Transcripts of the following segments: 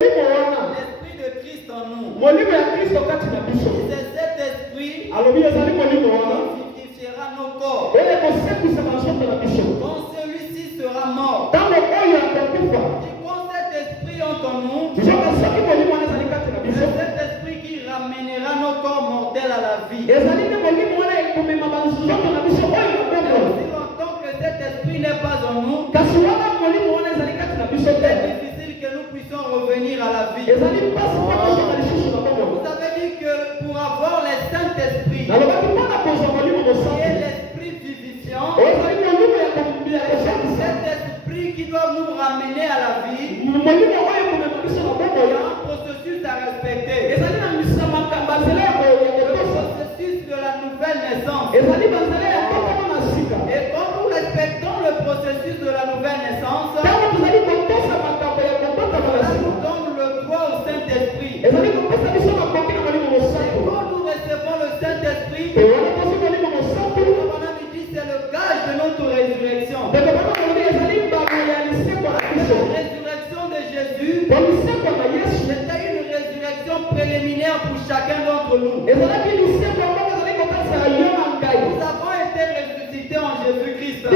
l'esprit de Christ en nous. C'est cet esprit qui vivifiera nos corps. Quand celui-ci sera mort, quand cet esprit entre en nous, c'est cet esprit qui ramènera nos corps mortels à la vie. Et aussi longtemps que cet esprit n'est pas en nous, c'est difficile que nous puissions revenir à la vie. Vous avez dit que pour avoir le Saint-Esprit, qui est l'esprit vivifiant, cet esprit qui doit nous ramener à la vie, il y a un processus à respecter. Le processus de la nouvelle naissance. Et quand nous respectons le processus de la nouvelle naissance, nous donnons le droit au Saint-Esprit. Et quand nous recevons le Saint-Esprit, c'est le gage de notre résurrection. La résurrection de Jésus, c'était une résurrection préliminaire pour chacun d'entre nous. Nous avons été ressuscités en Jésus-Christ. C'est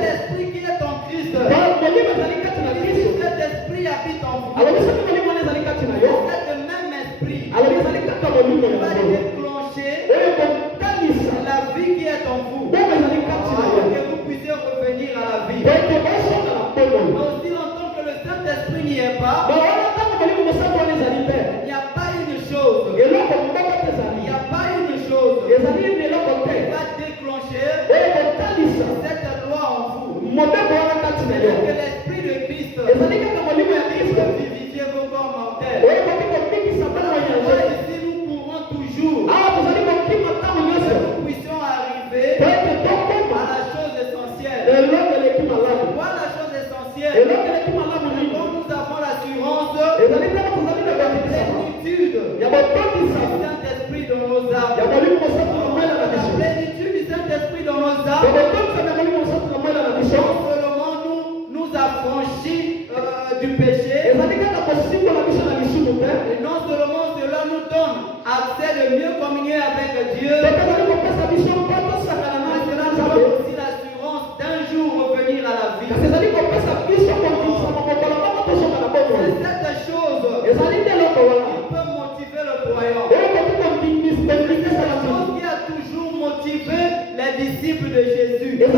l'esprit qui est en Christ. Cet esprit habite en vous. Cet même esprit va déclencher la vie qui est en vous, que vous puissiez revenir à la vie. Aussi longtemps que le Saint-Esprit n'y est pas, il n'y a pas une chose. Il n'y a pas une chose qui va déclencher cette loi en vous. C'est que l'esprit de Christ peut vivifier vos corps mortels. Ici nous pourrons toujours que nous puissions arriver à la chose essentielle. Quoi la chose essentielle? Quand nous avons l'assurance de la plénitude du Saint-Esprit dans nos âmes. La plénitude du Saint-Esprit dans nos âmes. Non seulement nous affranchit du péché, et non seulement cela nous donne accès de mieux communier avec Dieu, mais cela nous donne aussi l'assurance d'un jour revenir à la vie. C'est cette chose qui peut motiver le croyant. C'est cette chose qui a toujours motivé les disciples de Jésus. Ils ont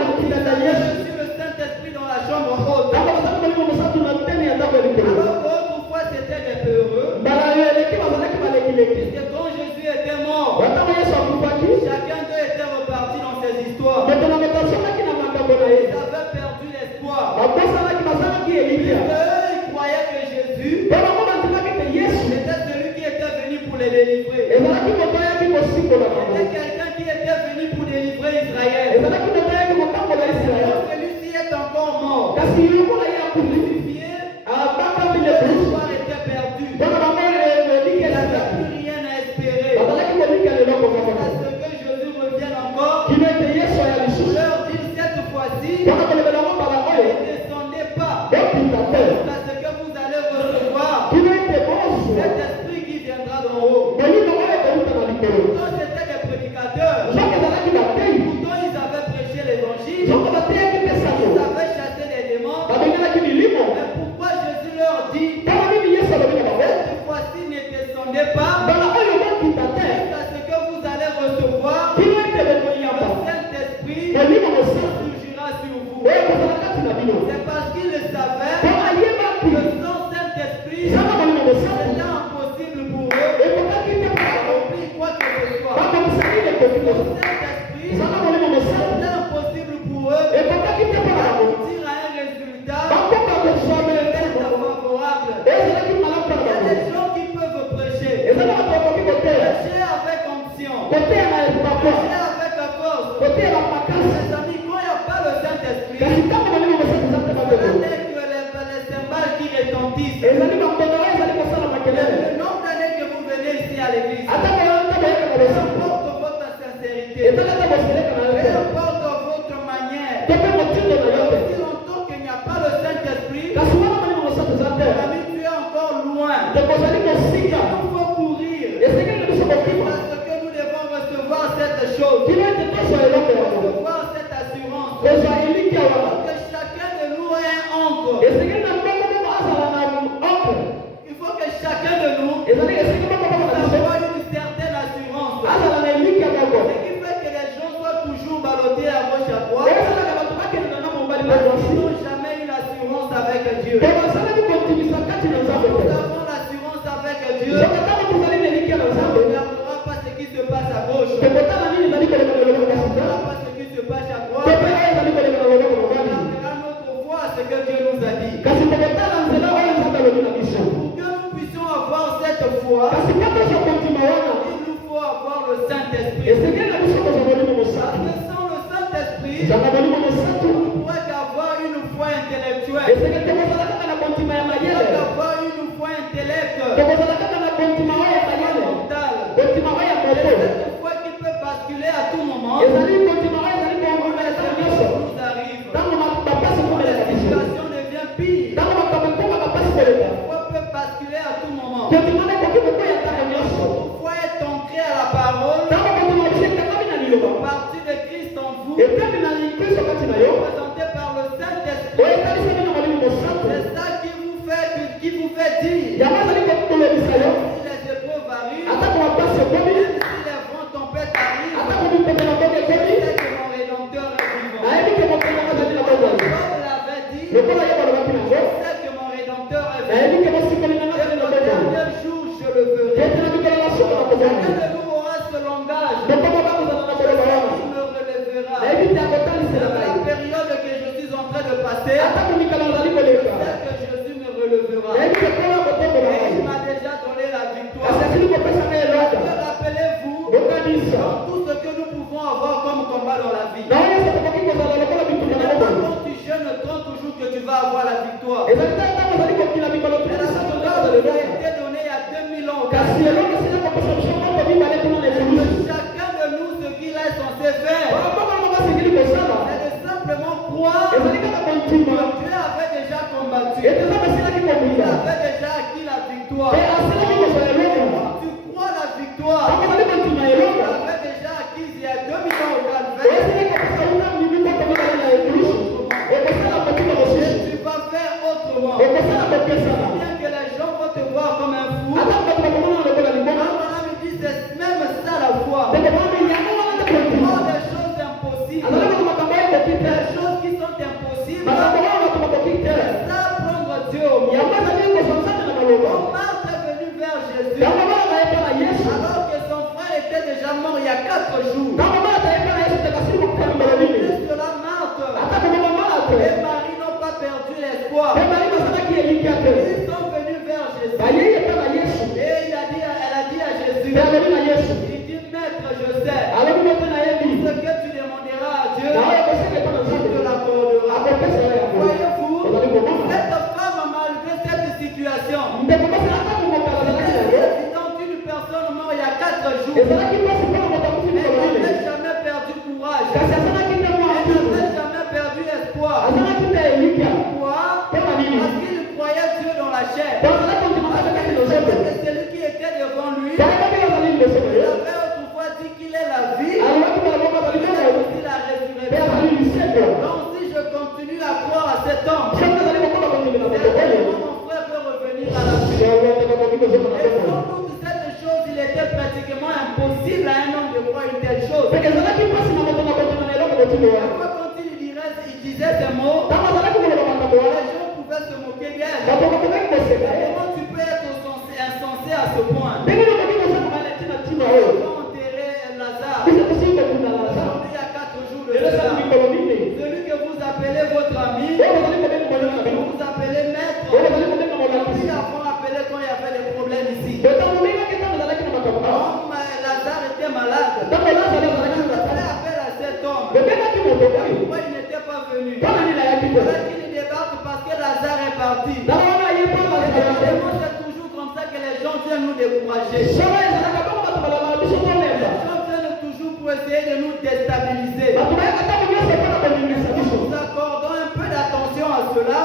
reçu le Saint-Esprit dans la chambre haute. Alors qu'autrefois c'était des peureux. Puisque quand Jésus était mort, chacun d'eux était reparti dans ses histoires. Ils avaient perdu l'espoir. Ils croyaient que Jésus était celui qui était venu pour les délivrer. C'était quelqu'un qui était venu pour délivrer Israël. Celui-ci est encore mort. Crucifié, l'espoir était perdu. Il n'avait plus rien à espérer. À ce que Jésus revienne encore, pour leur dire cette fois-ci, ne descendez pas parce que vous allez recevoir cet esprit qui viendra d'en haut. Pourtant c'était des prédicateurs. Pourtant ils avaient prêché l'évangile. Ils avaient chassé les démons. Mais pourquoi Jésus leur dit cette fois-ci ne descendez pas jusqu'à ce que vous allez recevoir le Saint-Esprit qui surgira sur vous. C'est parce qu'ils le savaient que sans Saint-Esprit c'était impossible pour eux d'accomplir quoi que ce soit. Sans Saint-Esprit c'était impossible pour eux d'aboutir à un résultat favorable. Il y a des gens qui peuvent prêcher avec onction, prêcher avec force. Mes amis, quand il n'y a pas le Saint-Esprit, c'est que les cymbales qui retentissent. Le nombre d'années que vous venez ici à l'église, peu importe votre sincérité, peu importe votre manière, aussi longtemps qu'il n'y a pas le Saint-Esprit, Saint-Esprit, mon ami, tu es encore loin. Il nous faut courir. Parce que nous devons recevoir cette chose. Recevoir cette assurance. Que chacun de nous ait un oncle. Il faut que chacun de nous ait une certaine assurance. Ce qui fait que les gens soient toujours ballottés à gauche à droite. Ils n'ont jamais eu l'assurance avec Dieu. Nous avons l'assurance avec Dieu. On ne regardera pas ce qui se passe à gauche. On ne regardera pas ce qui se passe à droite. On regardera notre foi, ce que Dieu nous a dit. Pour que nous puissions avoir cette foi, il nous faut avoir le Saint-Esprit. Parce que sans le Saint-Esprit, on ne pourrait qu'avoir une foi intellectuelle. On ne pourrait qu'avoir une foi intellectuelle. Cette foi qui peut basculer à tout moment. Quand la situation devient pire, la foi peut basculer à tout moment. Votre foi est ancrée à la parole. À partir de Christ en vous, représenté par le Saint-Esprit. C'est ça qui vous fait dire. Si les épreuves arrivent, même si les vents tempêtes arrivent, je sais que mon Rédempteur est vivant. Comme l'avait dit, je sais que mon Rédempteur est vivant. Et le dernier jour, je le verrai. Chacun de nous aura ce langage. Je sais qu'il me relèvera. Dans la période que je suis en train de passer, je sais que Jésus me relèvera. Et il m'a déjà donné la victoire. Rappelez-vous, dans tout ce que nous pouvons avoir comme combat dans la vie. Quand tu jeûnes 30 jours que tu vas avoir la victoire. Et la victoire nous a été donnée il y a 2000 ans. Chacun de nous, ce qu'il est censé faire, c'est de simplement croire que Dieu avait déjà combattu. Il avait déjà acquis la victoire. Quand tu crois la victoire, il avait déjà acquis il y a 2000 ans au Calvaire. Et tu vas faire autrement. Bien que les gens vont te voir comme un fou. Il dit c'est même ça la foi. Prends des choses impossibles. Des choses qui sont impossibles. C'est ça prendre Dieu au monde. Quand Marthe est venue vers Jésus, alors que son frère était déjà mort il y a 4 jours. Plus de la Marthe et Marie n'ont pas perdu l'espoir. Ils sont venus vers Jésus. Et elle a dit à Jésus, il dit, Maître, je sais, ce que tu demanderas à Dieu, il te l'accordera. Voyez-vous, cette femme, malgré cette situation, c'est évident qu'une personne morte il y a 4 jours, elle n'a jamais perdu courage. Elle n'a jamais perdu espoir. Pourquoi? Parce qu'il croyait Dieu dans la chair. C'est celui qui était devant lui. Il avait autrefois dit qu'il est la vie. Il est aussi la résurrection. Donc si je continue à croire à cet homme, mon frère peut revenir à la vie. Et sans doute cette chose, il était pratiquement impossible à un homme de croire une telle chose. Pourquoi quand il disait ces mots, les gens pouvaient se moquer d'elle. Comment tu peux être insensé à ce point? On va enterrer Lazare. Il y a 4 jours de cela. Celui que vous appelez votre ami, que vous appelez maître, lui avant appelé quand il y avait des problèmes ici. Comme Lazare était malade, il fait appel à cet homme. Pourquoi il n'était pas venu? Il fallait qu'il débarque parce que Lazare est parti. C'est toujours comme ça que les gens viennent nous décourager. Les gens viennent toujours pour essayer de nous déstabiliser. Nous accordons un peu d'attention à cela.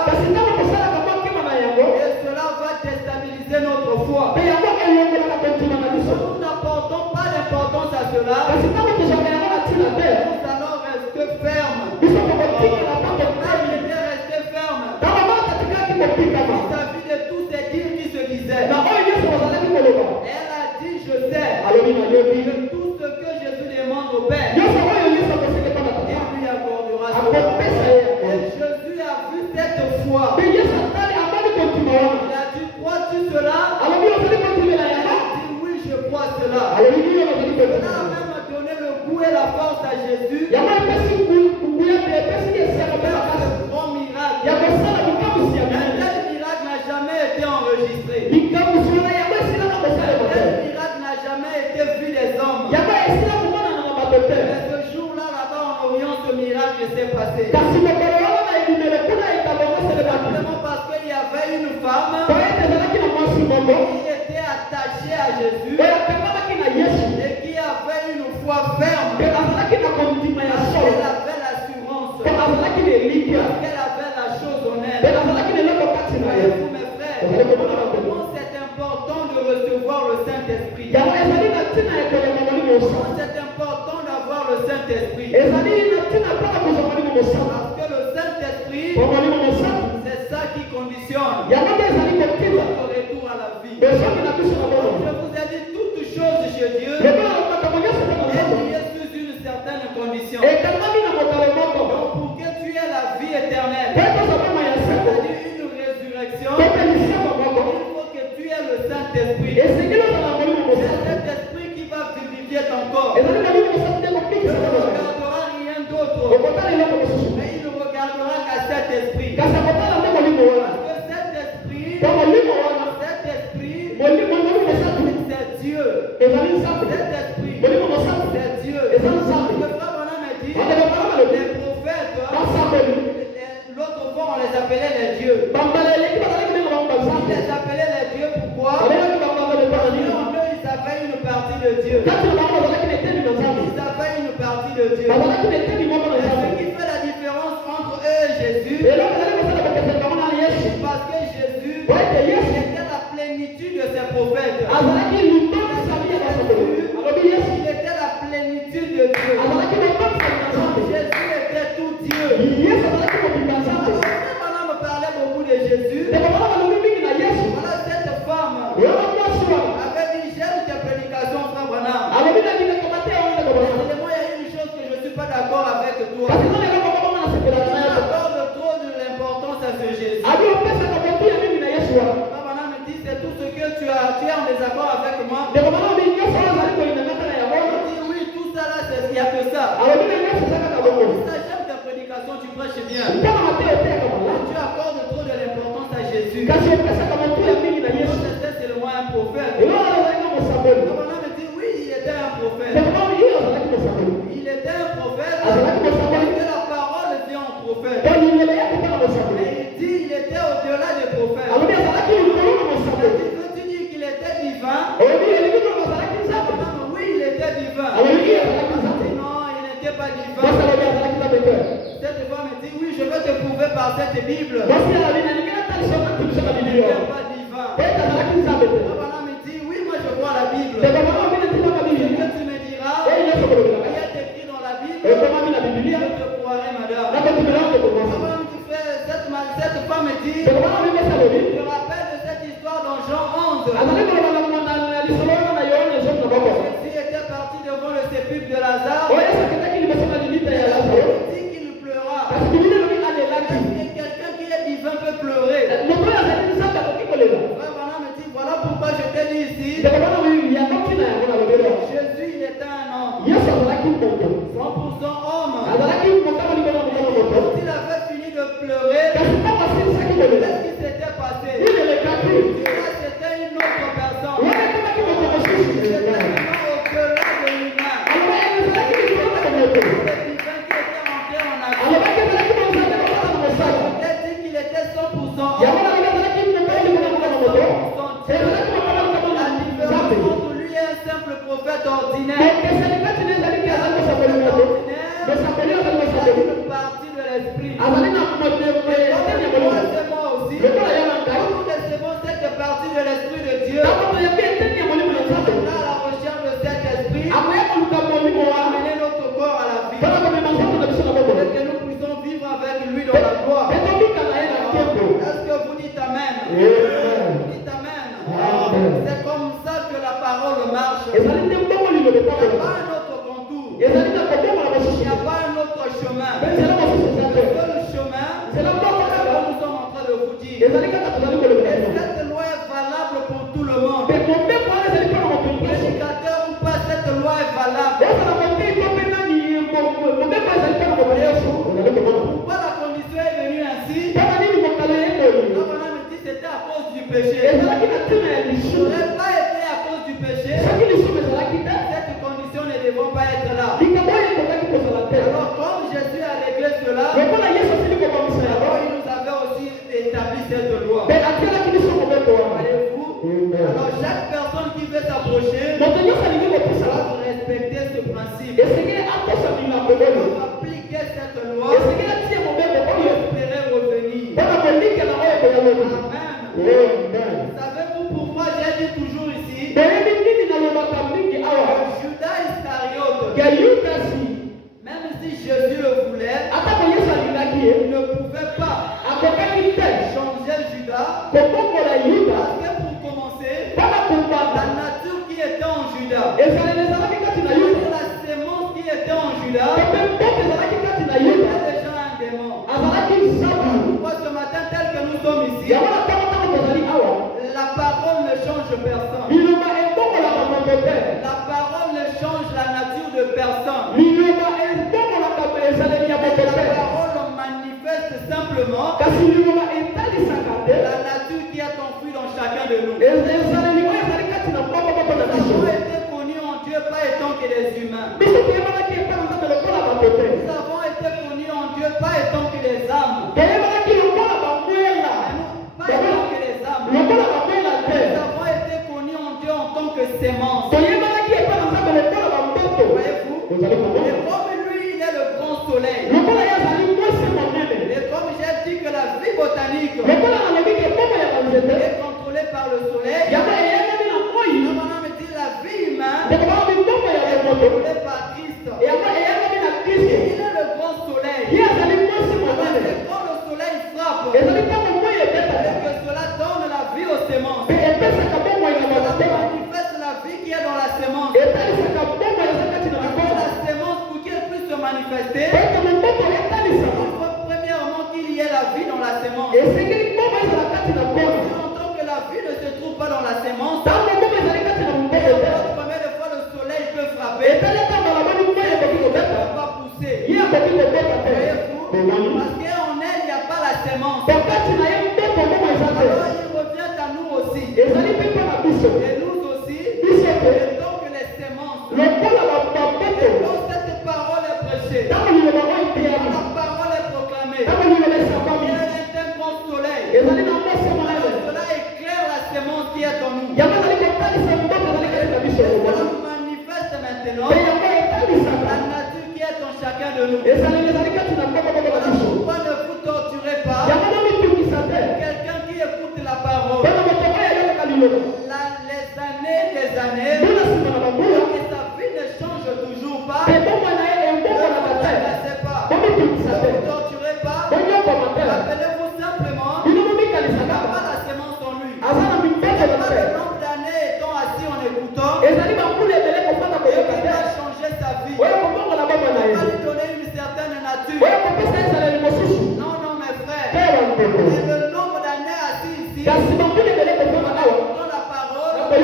disait notre foi. Nous n'apportons pas d'importance à cela. Nous allons rester fermes. Nous allons rester fermes vis-à-vis de tous ces dires qui se disaient. Elle a dit, je sais que tout ce que Jésus demande au Père, il lui accordera cela. Et Jésus a vu cette foi. Il a dit, crois-tu cela? Il a dit, oui, je crois cela. Cela a même donné le goût et la force à Jésus. Il y a un grand miracle. Un tel miracle n'a jamais été enregistré. Un tel miracle n'a jamais été vu des hommes. Mais ce jour-là, là-bas en Orient, ce miracle s'est passé. Simplement parce qu'il y avait une femme qui était attachée à Jésus et qui avait une foi ferme. Elle avait l'assurance. Qu'elle avait la chose honnête. Voyez-vous, mes frères, c'est important de recevoir le Saint-Esprit. C'est important d'avoir le Saint-Esprit. Parce que le Saint-Esprit, c'est ça qui conditionne notre retour à la vie. Je vous ai dit toutes choses chez Dieu est liée sous une certaine condition. Donc pour que tu aies la vie éternelle, c'est-à-dire une résurrection, il faut que tu aies le Saint-Esprit. C'est cet esprit qui va vivifier ton corps. Il ne regardera rien d'autre, mais il ne regardera qu'à cet esprit. Parce que cet esprit, c'est Dieu. Cet esprit, c'est Dieu. Le frère Branham a dit, les prophètes, l'autre fois on les appelait les dieux. On les appelait les dieux, pourquoi? Parce qu'en eux, ils avaient une partie de Dieu. Ils avaient une partie de Dieu. Et ce qui fait la différence entre eux et Jésus, parce que Jésus était la plénitude de ses prophètes. Il était la plénitude de Dieu. Jésus était tout Dieu. Maintenant, on me parlait beaucoup de Jésus. Voilà, cette femme avait dit, j'aime tes prédications, frère Branham. Moi, il y a une chose que je ne suis pas d'accord avec toi. Tu accordes trop de l'importance à ce Jésus. Frère Branham me dit, c'est tout ce que tu es en désaccord avec moi. Il dit, oui, tout ça là, il n'y a que ça. J'aime tes prédications, tu prêches bien. Tu accordes trop de l'importance à Jésus. C'est le moins un prophète. Frère Branham me dit, oui, il était un prophète. Il était un prophète parce que la parole vient en prophète. Et il dit, il était au-delà des prophètes. Tu dis qu'il était divin. Oui, il était divin. Non, il n'était pas divin. Cette femme me dit, oui, je vais te prouver par cette Bible. Il n'était pas divin. Abraham me dit, oui, moi je vois la Bible. Ce que tu me diras, il est écrit dans la Bible, je te croirai, madame. Abraham dit, cette femme me dit, je me rappelle de cette histoire dans Jean 11. Jésus était parti devant le sépulcre de Lazare. Il dit qu'il pleura. Est-ce que quelqu'un qui est divin peut pleurer? Frère Branham me dit, voilà pourquoi je t'ai dit ici. Jésus, il était un homme. 100% homme. Quand il avait fini de pleurer, qu'est-ce qui s'était passé? C'était une autre personne. C'était au-delà de l'humain. Le divin qui était rentré en action. Il dit qu'il était 100% homme. La différence entre lui et un simple prophète ordinaire, c'est une partie de l'esprit. Et moi aussi, nous recevons cette partie de l'esprit dire. Et cette loi est valable pour tout le monde. Prédicateur ou pas, cette loi est valable. Pourquoi la condition est venue ainsi? Quand on a dit c'était à cause du péché. Ça n'aurait pas été à cause du péché. Cette condition ne devrait pas être là. Alors comme Jésus a réglé cela, alors il nous avait aussi établi cette loi. Voyez-vous? Alors chaque personne qui veut s'approcher doit respecter ce principe. On va appliquer cette loi et espérer revenir. Amen. Savez-vous pourquoi j'ai dit toujours ici Judas Iscariote, même si Jésus le voulait, il ne pouvait pas changer Judas, parce que pour commencer, la nature qui était en Judas, la sémence qui était en Judas, était déjà un démon. Pourquoi ce matin, tel que nous sommes ici, la parole ne change personne. La parole ne change la nature de personne. La parole manifeste simplement la nature qui est enfouie dans chacun de nous. Nous avons été connus en Dieu pas étant que des humains. Nous avons été connus en Dieu pas étant que des âmes. Pas étant que des âmes. Nous avons été connus en Dieu en tant que sémence. Voyez-vous? Et comme lui, il est le grand soleil. Et comme j'ai dit que la vie botanique est contrôlée par le soleil, on a dit la vie humaine est contrôlée par Christ. Et il est le grand soleil. C'est quand le soleil frappe et que cela donne la vie aux semences. Cela manifeste la vie qui est dans la sémence. La sémence, pour qu'elle puisse se manifester, il faut premièrement qu'il y ait la vie dans la sémence. Si longtemps que la vie ne se trouve pas dans la sémence, combien de fois le soleil peut frapper, il ne peut pas pousser. Voyez-vous? Parce qu'en elle, il n'y a pas la sémence. Alors il revient à nous aussi. Et nous aussi, étant que les sémences, et quand cette parole est prêchée, quand la parole est proclamée, il y a un grand soleil. Cela éclaire la sémence qui est en nous. Cela manifeste maintenant la nature qui est en chacun de nous. Pourquoi ne vous torturez pas quelqu'un qui écoute la parole? Les années, et sa vie ne change toujours pas. Ne vous intéressez pas. Ne vous torturez pas. Rappelez-vous simplement qu'il n'a pas la sémence en lui. Pas le nombre d'années étant assis en écoutant, et il va changer sa vie. Il va lui donner une certaine nature. Non, mes frères. Et le nombre d'années assis ici, dans la parole, a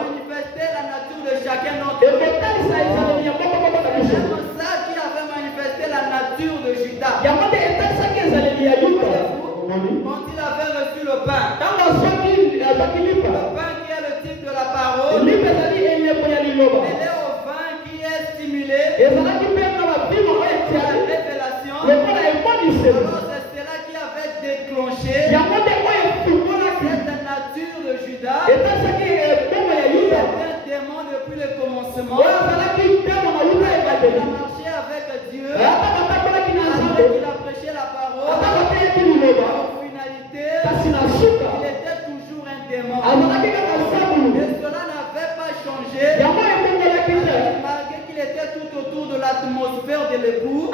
manifesté la nature de chacun d'entre eux. Même ça qui avait manifesté la nature de Judas. Quand il avait reçu le pain, qui est le type de la parole, et le vin qui est stimulé par la révélation, alors c'est cela qui avait déclenché cette nature de Judas. Il était un démon depuis le commencement. Il a marché avec Dieu. Il a prêché la parole. En finalité, il était toujours un démon. Et cela n'avait pas changé. Malgré qu'il était tout autour de l'atmosphère de l'époux, au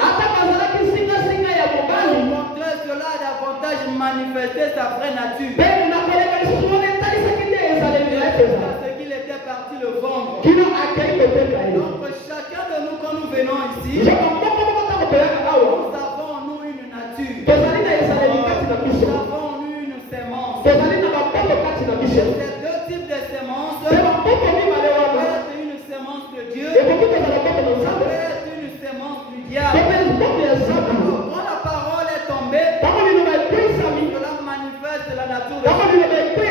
contraire, cela a davantage manifesté sa vraie nature. Parce qu'il était parti le vendre. Donc chacun de nous, quand nous venons ici, nous avons en nous une nature. Nous avons en nous une Ces deux types de semences. Ça peut être une semence de Dieu. Ça peut être une semence du diable. Quand la parole est tombée, cela manifeste la nature de Dieu.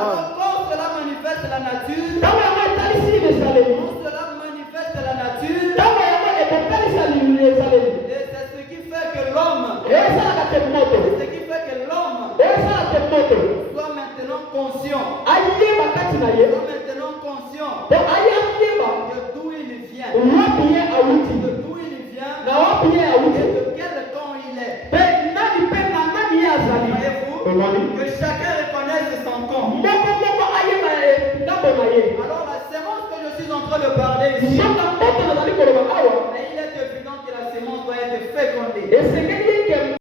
Alors quand cela manifeste la nature, et c'est ce qui fait que l'homme soit maintenant conscient. De d'où il vient. De d'où il vient. Et de quel temps il est. Voyez-vous que chacun reconnaisse son camp. Alors la sémence que je suis en train de parler ici,